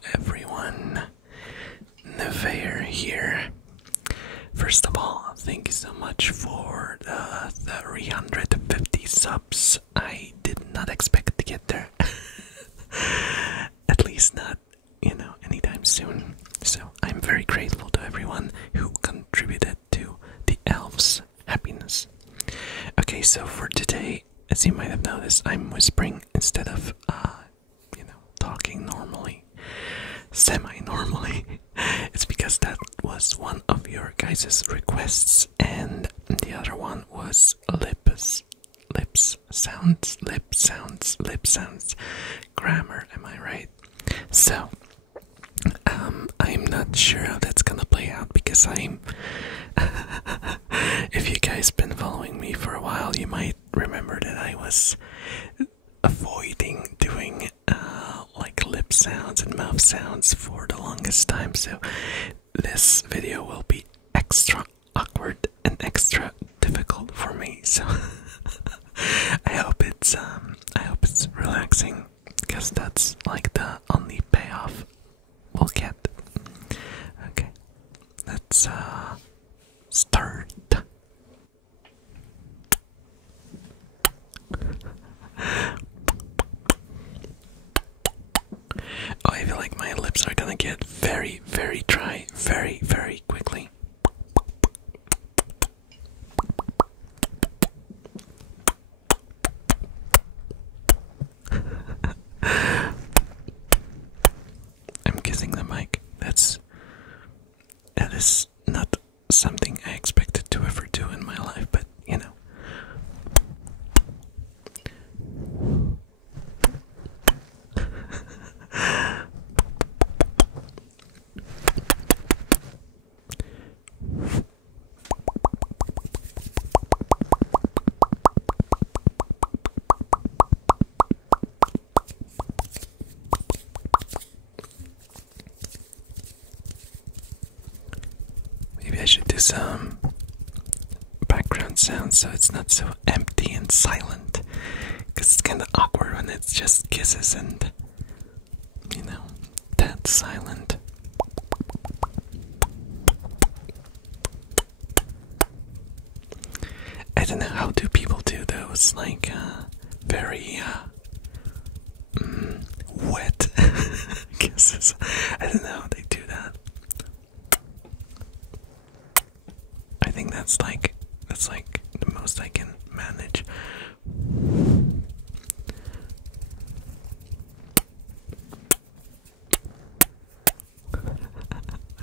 Hello everyone, Nevair here. First of all, thank you so much for the 350 subs. I did not expect to get there. At least not, anytime soon. So I'm very grateful to everyone who contributed to the elves' happiness. Okay, so for today, as you might have noticed, I'm whispering instead of talking normally, semi-normally. It's because that was one of your guys' requests, and the other one was lip sounds, grammar, am I right? So, I'm not sure how that's gonna play out because if you guys been following me for a while, you might remember that I was avoiding doing like lip sounds and mouth sounds for the longest time, so this video will be extra awkward and extra difficult for me. So I hope it's relaxing, because that's like the only payoff we'll get. Okay, let's start. Oh, I feel like my lips are gonna get very, very dry very, very quickly. I'm kissing the mic. That is not something I expected to ever do in my life, but maybe I should do some background sounds so it's not so empty and silent, because it's kind of awkward when it's just kisses and dead silent. I don't know, how do people do those like very wet kisses? I don't know how they do that. I think that's like the most I can manage.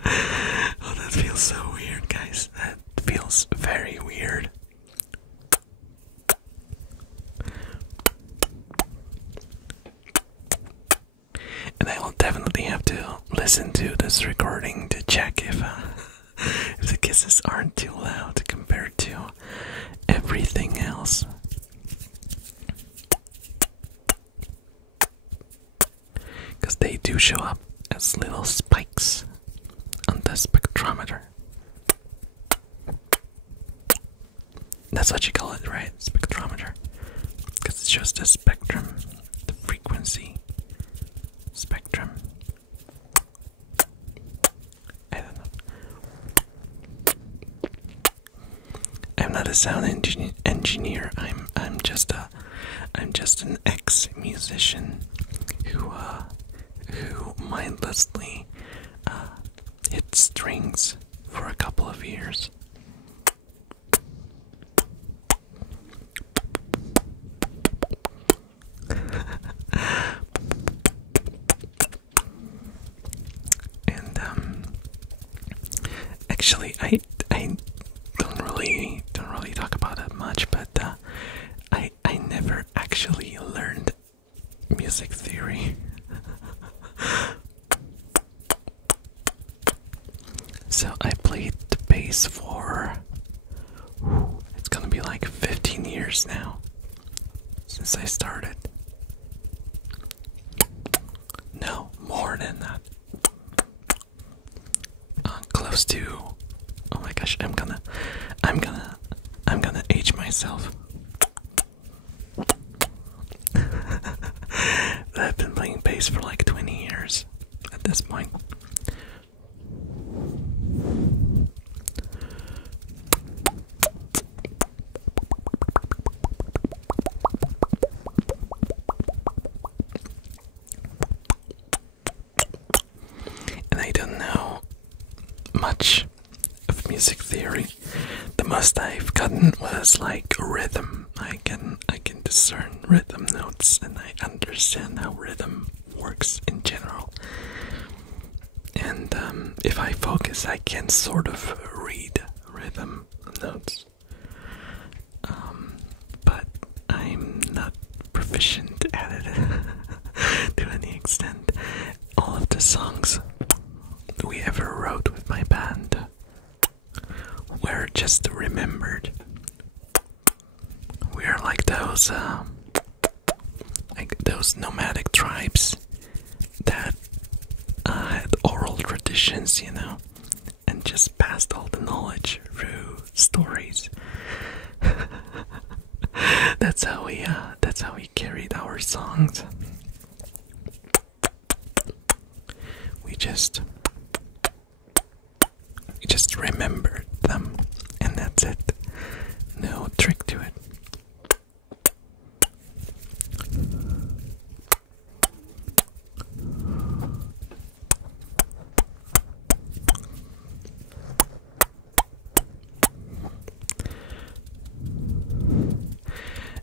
Oh, that feels so weird, guys. That feels very weird. And I will definitely have to listen to this recording to check if the kisses aren't too loud compared to everything else. Because they do show up as little spikes on the spectrometer. That's what you call it, right? Spectrometer. Because it's just the spectrum, the frequency spectrum. I don't know. I'm not a sound engineer. I'm just an ex-musician who mindlessly hit strings for a couple of years. And actually, I don't really talk about it much, but I never actually learned music theory. So I played the bass for, it's gonna be like 15 years now since I started. No, more than that. Close to, oh my gosh, I'm gonna age myself. I've been playing bass for like 20 years at this point. And I don't know much of music theory. The most I've gotten was like rhythm. I can discern rhythm notes, and I understand how rhythm works in general. And if I focus, I can sort of read rhythm notes. But I'm not proficient at it to any extent. All of the songs we ever wrote with my band were just remembered. We are like those nomadic tribes that had oral traditions, you know, and just passed all the knowledge through stories. That's how we carried our songs. We just remembered them, and that's it. No trick to it.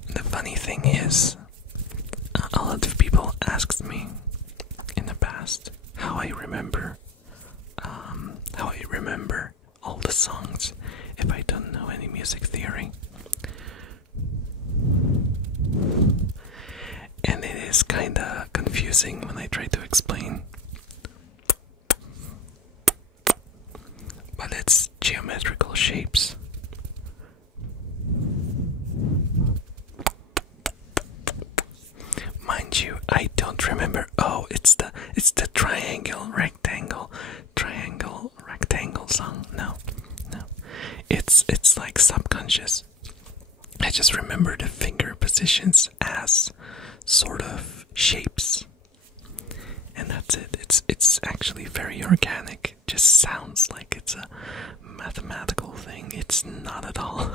The funny thing is, a lot of people asked me in the past how I remember all the songs if I don't know any music theory. And it is kinda confusing when I try to explain. But it's geometrical shapes. Mind you, I don't remember. Oh, it's the triangle, rectangle song. No. It's like subconscious. I just remember the finger positions as sort of shapes, and that's it. It's actually very organic. Just sounds like it's a mathematical thing. It's not at all.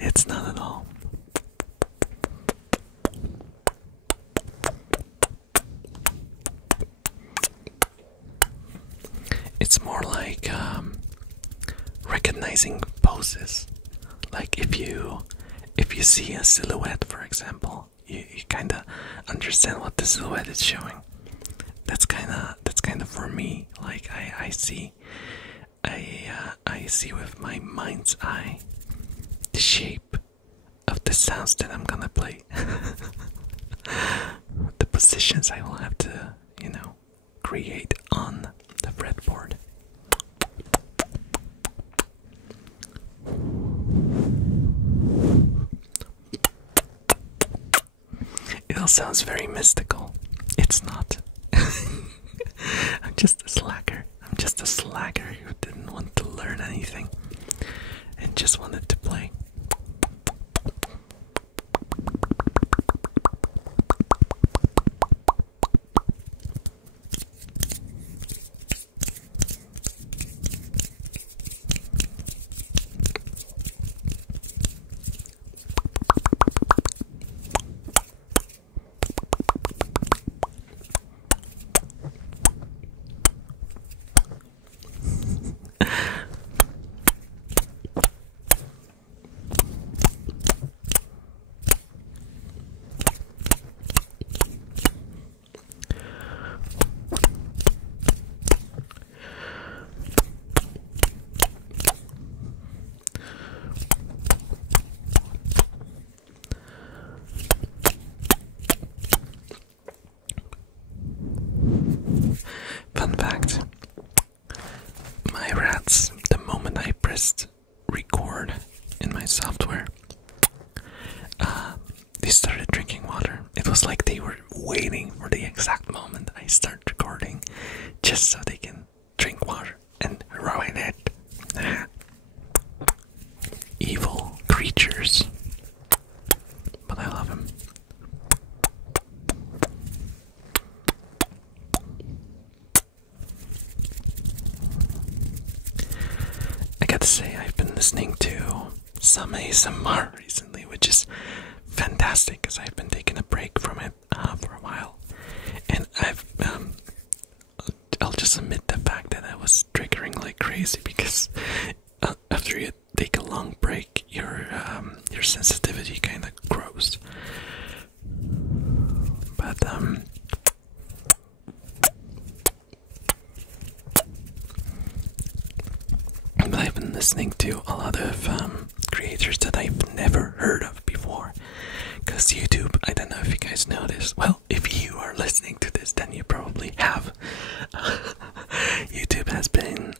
It's not at all. It's more like recognizing poses. Like if you see a silhouette, for example, you kind of understand what the silhouette is showing. That's kind of for me. Like I see with my mind's eye the shape of the sounds that I'm gonna play. The positions I will have to, create on the fretboard. It all sounds very mystical. It's not. I'm just a slacker. Who didn't want to learn anything and just wanted to play. Fun fact, my rats, the moment I pressed record in my software, they started drinking water. It was like they were waiting for the exact moment I start recording just so they can drink water and ruin it. Evil creatures. But I love them. gotta say, I've been listening to some ASMR recently, which is fantastic because I've been taking a break from it for a while. And I'll just admit the fact that I was triggering like crazy because after you take a long break, your sensitivity kind of grows. But I've been listening to a lot of creators that I've never heard of before. Because YouTube, I don't know if you guys know this. Well, if you are listening to this, then you probably have. YouTube has been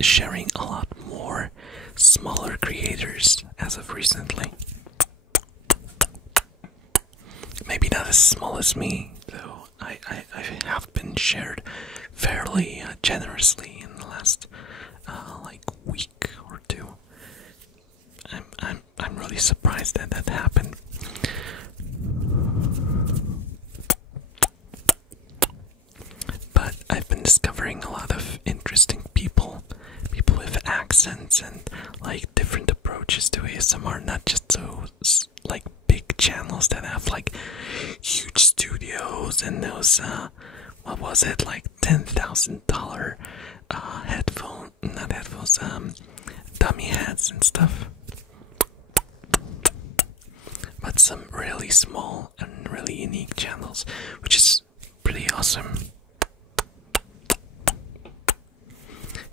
sharing a lot more smaller creators as of recently. Maybe not as small as me, though. I have been shared fairly generously in the last like week or two. I'm really surprised that that happened. But I've been discovering a lot of interesting people with accents and like different approaches to ASMR, not just those like big channels that have like huge studios and those what was it, like $10,000 dummy heads and stuff. But some really small and really unique channels, which is pretty awesome.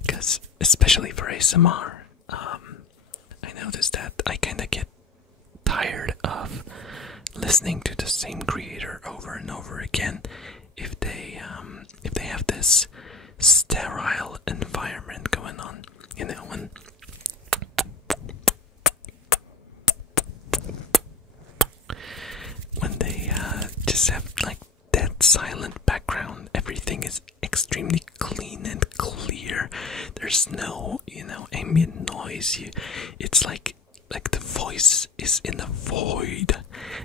Because especially for ASMR, I noticed that I kind of get tired of listening to the same creator over and over again if they have this sterile environment going on. You know, when they just have like that silent background, everything is extremely clean and clear. There's no, ambient noise. It's like the voice is in a void,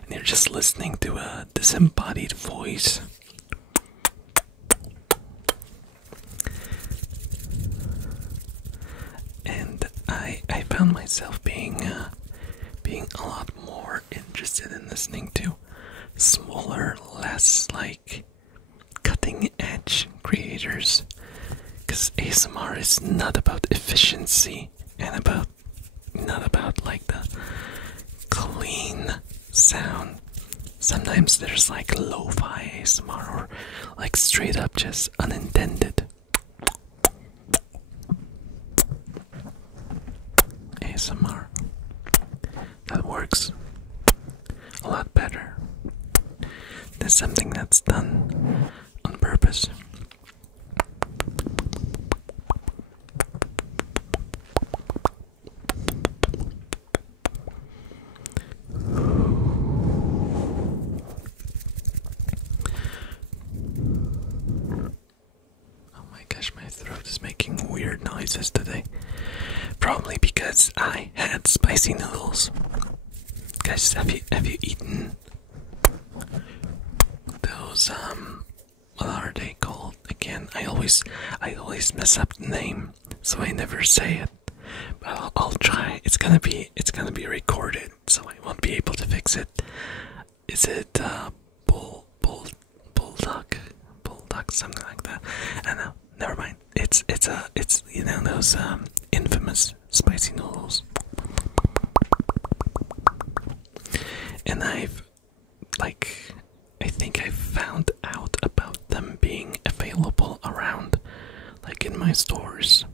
and you're just listening to a disembodied voice. And I found myself being a lot more interested in listening to smaller, less like cutting edge creators, because ASMR is not about efficiency and not about like the clean sound. Sometimes there's like lo-fi ASMR or like straight up just unintended ASMR that works a lot better. There's something that's done on purpose. Oh my gosh, my throat is making weird noises today. Probably because I had spicy noodles. Guys, have you eaten those what are they called again? I always mess up the name, so I never say it. But I'll try. It's gonna be recorded, so I won't be able to fix it. Is it bulldog, something like that? I don't know. Never mind. It's those infamous spicy noodles. And I think I found out about them being available around, like in my stores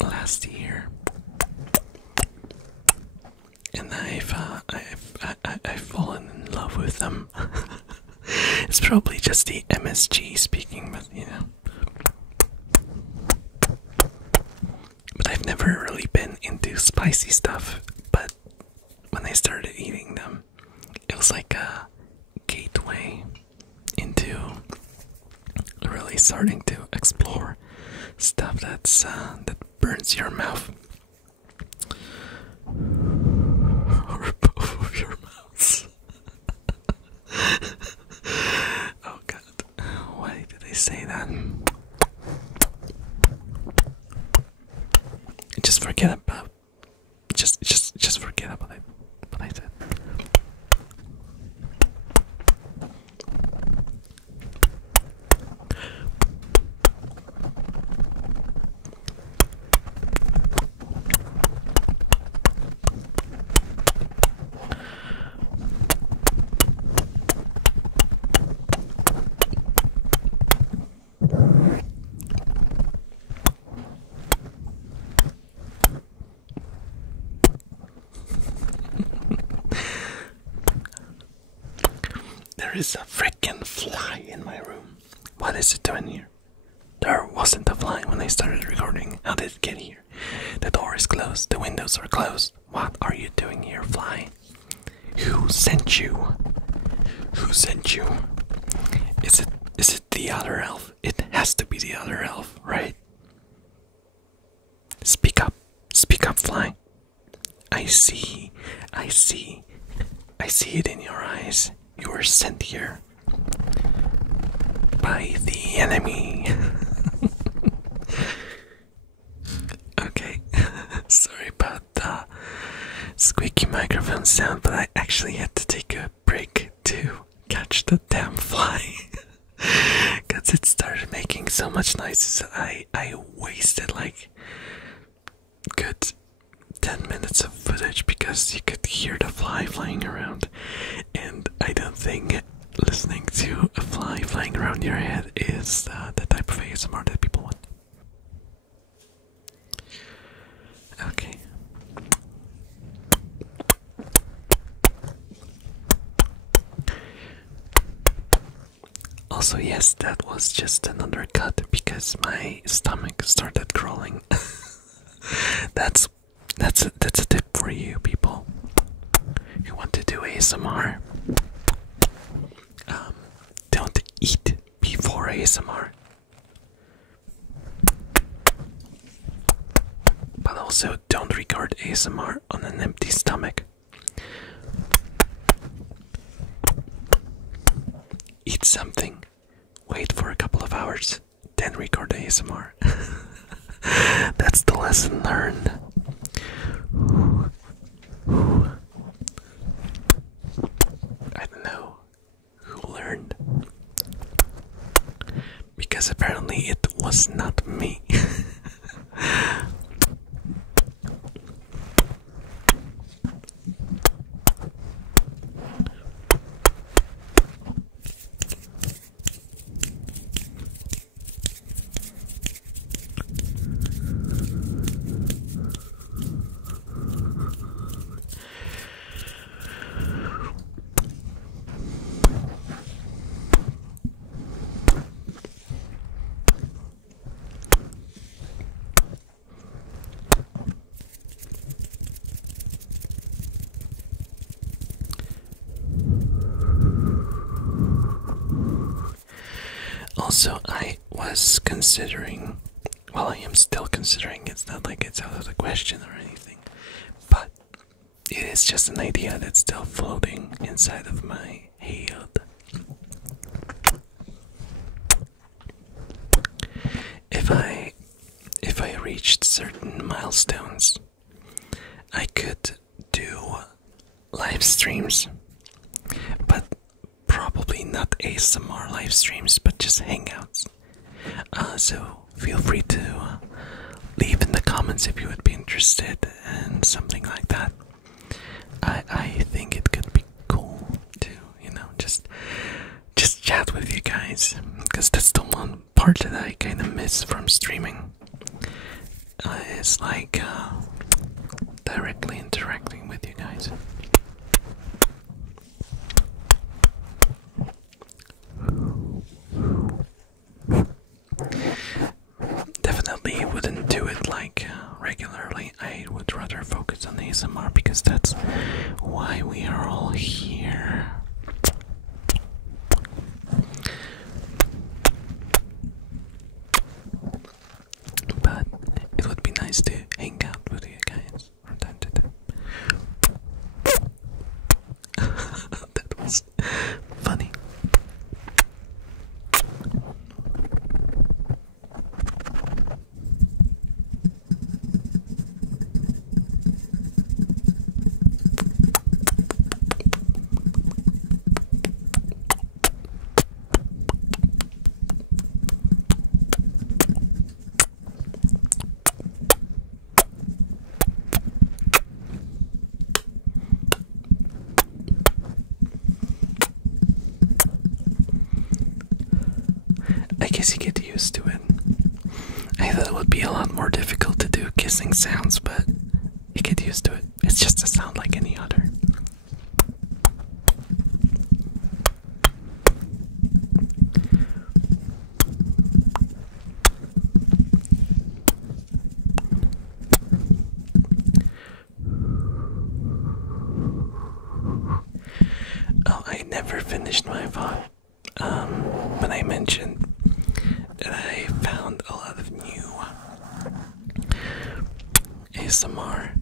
last year, and I've fallen in love with them. It's probably just the MSG speaking, but But I've never really been into spicy stuff. But when I started eating them, it was like a gateway into really starting to explore stuff that burns your mouth. Or both of your mouths. Oh god, why did I say that? freaking fly in my room. What is it doing here? There wasn't a fly when I started recording. How did it get here? The door is closed. The windows are closed. What are you doing here, fly? Who sent you? Who sent you? Is it the other elf? It has to be the other elf, right? Speak up, fly. I see it in your eyes. You were sent here by the enemy. Okay, sorry about the squeaky microphone sound, but I actually had to take a break to catch the damn fly. Because it started making so much noise. I wasted like good 10 minutes of footage because you could hear the fly flying around, and I don't think listening to a fly flying around your head is the type of ASMR that people want. Okay. Also, yes, that was just an undercut because my stomach started crawling. That's a tip for you people who want to do ASMR. Don't eat before ASMR. But also don't record ASMR on an empty stomach. Eat something, wait for a couple of hours, then record ASMR. That's the lesson learned. I don't know who learned, because apparently it was not me. Also, I was considering, well, I am still considering, it's not like it's out of the question or anything, but it is just an idea that's still floating inside of my head. If I reached certain milestones, I could do live streams, but probably not ASMR live streams, but just hangouts. So feel free to leave in the comments if you would be interested in something like that. I think it could be cool to, just chat with you guys, because that's the one part that I kind of miss from streaming. It's like directly interacting with you guys. Definitely wouldn't do it like regularly. I would rather focus on ASMR because that's why we are all here. But it would be nice to hang out with you guys from time to time. That was funny. I guess you get used to it. I thought it would be a lot more difficult to do kissing sounds, but you get used to it. It's just a sound like any other. finished my thought when I mentioned that I found a lot of new ASMR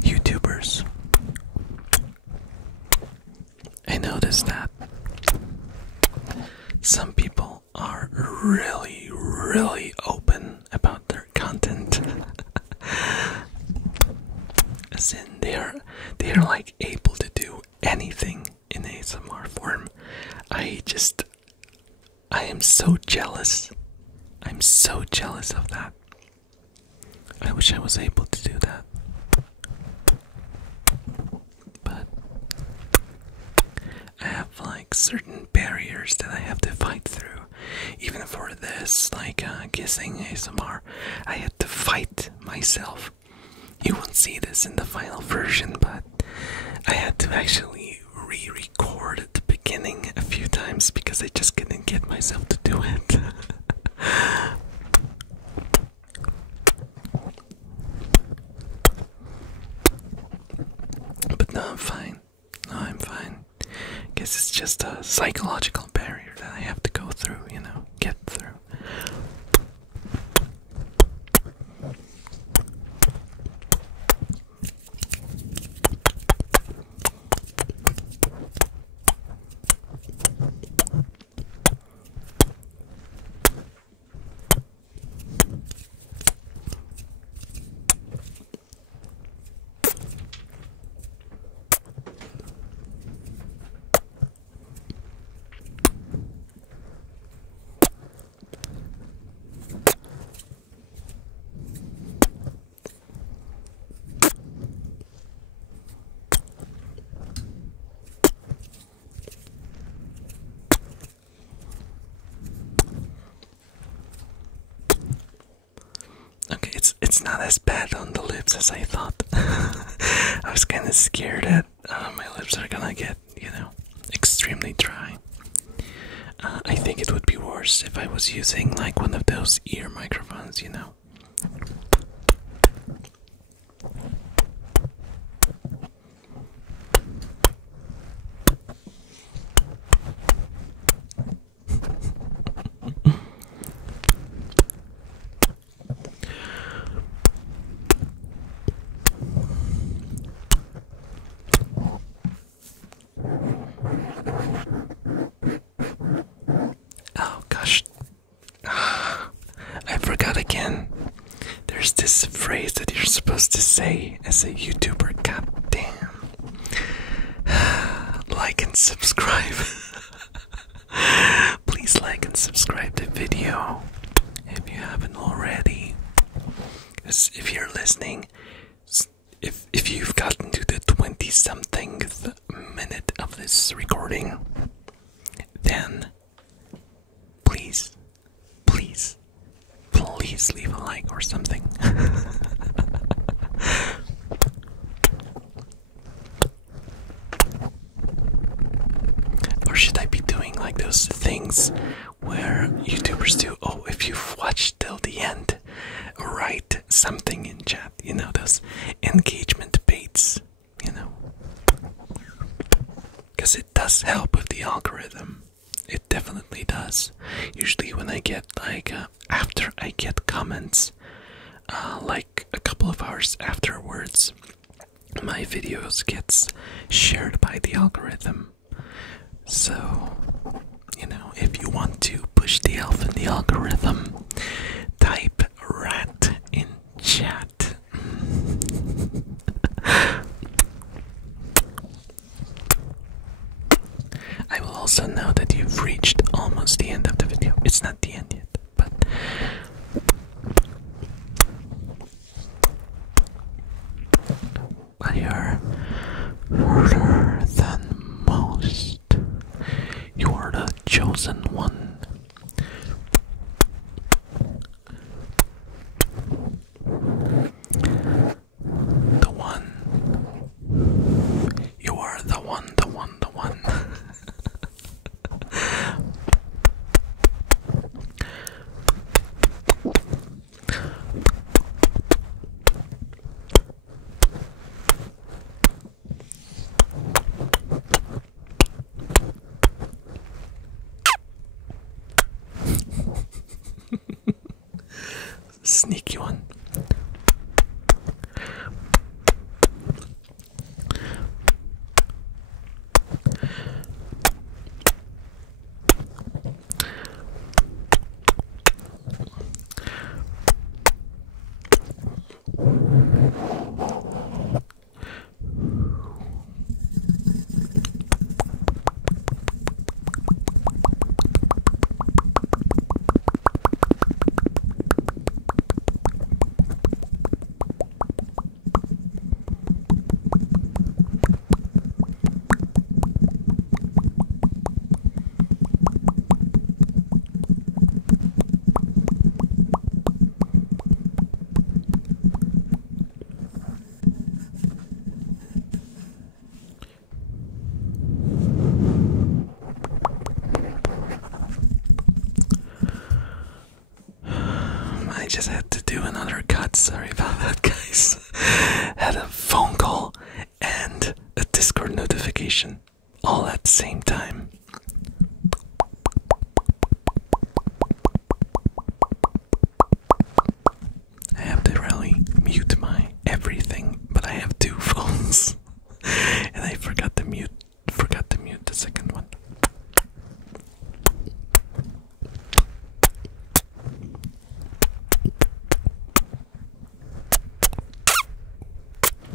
YouTubers. I noticed that some people are really, really open about their content. As in, they're like able to do anything in ASMR form. I am so jealous. I'm so jealous of that. I wish I was able to do that. But I have like certain barriers that I have to fight through. Even for this, like kissing ASMR, I had to fight myself. You won't see this in the final version, but I had to actually re-record at the beginning a few times because I just couldn't get myself to do it. But no, I'm fine. No, I'm fine. Guess it's just a psychological barrier that I have to go through, get through. Okay, it's not as bad on the lips as I thought. I was kind of scared that my lips are gonna get, extremely dry. I think it would be worse if I was using like one of those ear microphones, Oh gosh. I forgot again. There's this phrase that you're supposed to say as a YouTuber. God damn. Like and subscribe. Please like and subscribe the video if you haven't already. Because if you're listening, if you've gotten to the 20-somethingth minute of this recording, then please leave a like or something. Or should I be doing like those things where YouTubers do, oh, if you've watched till the end, write something in chat, those engagement baits, because it does help with the algorithm. It definitely does. Usually when I get like, after I get comments, like a couple of hours afterwards, my videos gets shared by the algorithm. So, if you want to push the elf in the algorithm, type rat in chat. I will also know that you've reached almost the end of the video. It's not the end yet, but you're further than most. You are the chosen one. The one. You are the one, the one, the one. sneaky one. I just had to do another cut. Sorry about that, guys. Had a phone call and a Discord notification all at the same time. I have to really mute my everything, but I have two phones. And I forgot to mute the second one.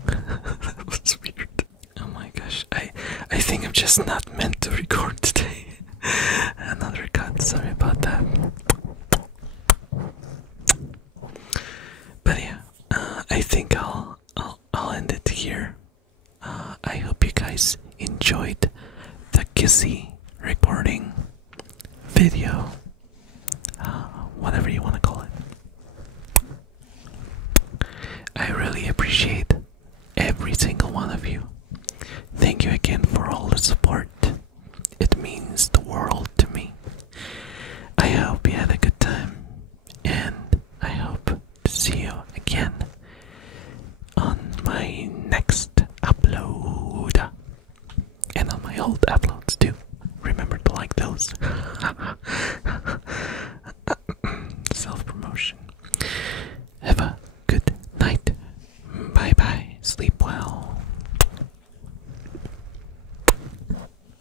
That was weird. Oh my gosh, I think I'm just not meant to record today. Another cut, sorry about that. But yeah, I think I'll end it here. I hope you guys enjoyed the kissy recording video, whatever you want to call it. I really appreciate every single one of you